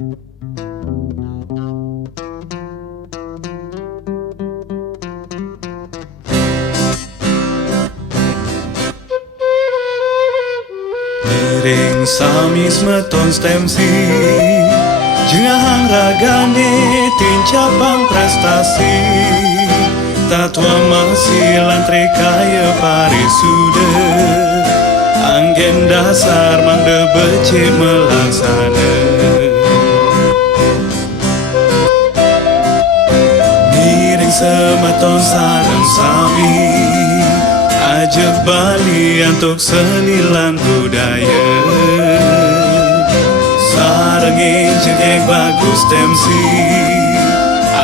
Miring sami semeton stemsi Jengahang ragane tincapang prestasi Tatwa masih lantri kaya parisuda Anggen dasar mangde becik melaksana Miring semeton sarang sami Ajak Bali untuk seni lan budaya Sarengin jengeng bagus temsi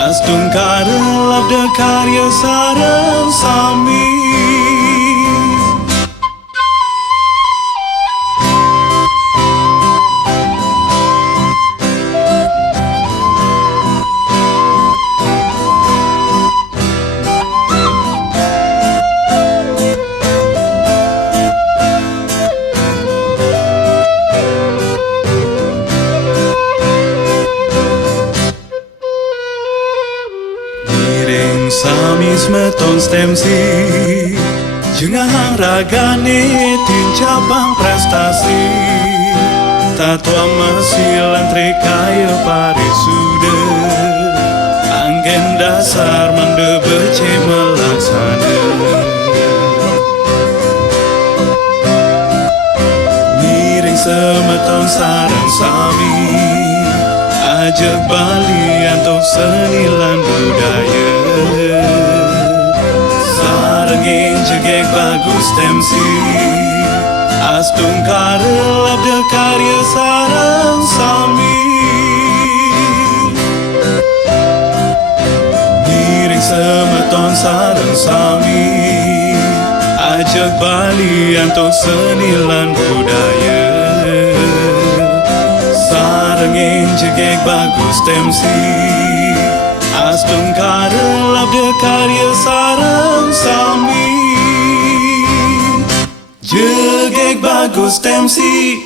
Astung karelap de karya sarang sami Sami semeton stemsi Jengahang ragane tincapang prestasi Tatwa masih lantri kaya parisuda Anggen dasar mangde becik melaksana Miring semeton sarang sami Ajak Bali untuk seni lan budaya Sarengin jegek bagus temsi Astung karelap de karya sarang sami Miring semeton sarang sami Ajak Bali untuk seni lan budaya Sarengin jegek bagus temsi Astung karelap de karya sarang sami Jegek bagus temsi